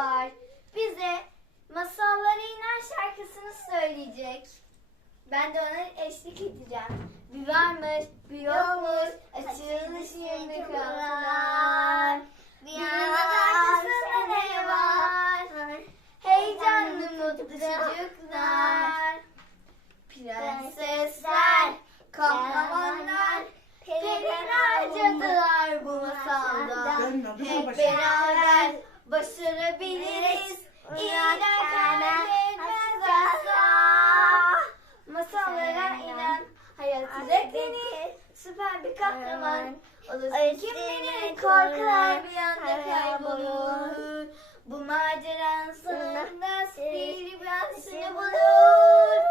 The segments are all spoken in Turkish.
var. Bize Masallara İner şarkısını söyleyecek. Ben de ona eşlik edeceğim. Bir varmış, bir yokmuş, açılmış şimdi kapılar. Bir yana arkasında ne var? Heyecanlı mutlu çocuklar. Prensesler, kahramanlar, pelerin harcadılar bu masalda. Hep beraber başarabiliriz. İyiler kaybetmez asla. Masallara inen hayatı renklenir. Süper bir kahraman olursun. Kim bilir korkular bir anda kaybolur. Bu maceranın sonunda sihirli bir ansını bulur.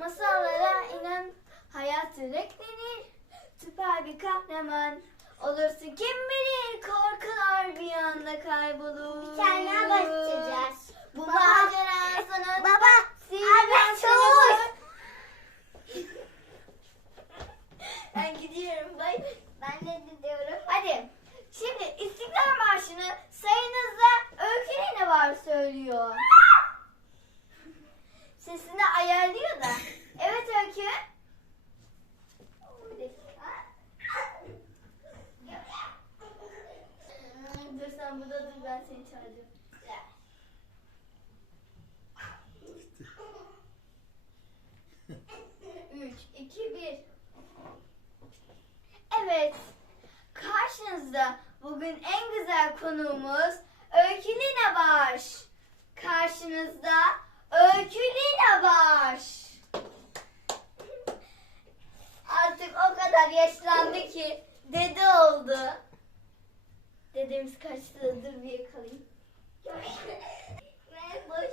Masallara inen hayatı renklenir. Süper bir kahraman olursun. Kim bilir korkular bir anda kaybolur. Bir tane daha başlayacağız. Bu Baba. maceranın sonunda Baba, sihirli abi, bir ansını sus. bulur. Ben gidiyorum. Bay. Ben de gidiyorum. Hadi. Şimdi İstiklal Marşı'nı sayınızda Öykü ne var söylüyor. Sesini ayarlıyor da. Evet Öykü. Bir dakika. Dur sen burada seni çağıracağım. Üç, iki, bir. Evet. Karşınızda bugün en güzel konuğumuz Öykü Lina Baş. Karşınızda Öykü Lina Baş. Artık o kadar yaşlandı ki dede oldu. Dedemiz kaçtı dur bir yakalayayım.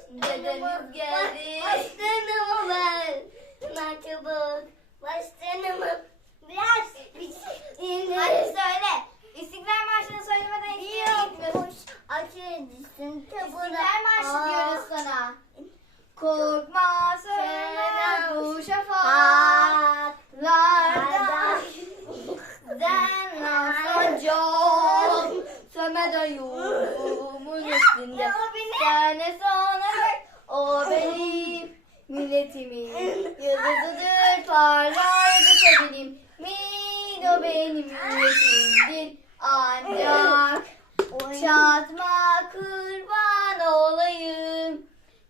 Dedemiz geldi. Başlarımı ver. Lan çabuk. Başlarımı. Biraz. Hadi söyle. İstiklal Marşı'nı söylemeden hiçbir gitmiyorsun. Yokmuş. Açıcısın İstiklal Marşı diyoruz sana. Korkma söyle bu Sömeden yolumun üstünde. Sene sonra o benim Milletimin yıldızıdır. Parlar tutabileyim Min o benim milletimdir. Ancak Çatma kurban olayım.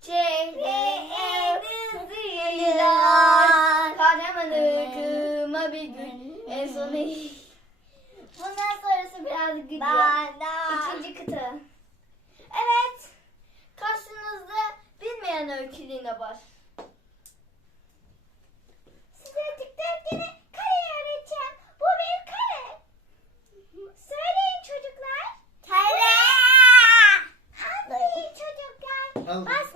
Çehre ziller Kahramanlıkıma bir gün En son Bundan sonrası biraz gidiyor Bana. İkinci kıta Evet Karşınızda bilmeyen öykülüğüne var Size dikdörtgeni kareyi öğreteceğim Bu bir kare Söyleyin çocuklar Kare. Hadi çocuklar. Al. Ben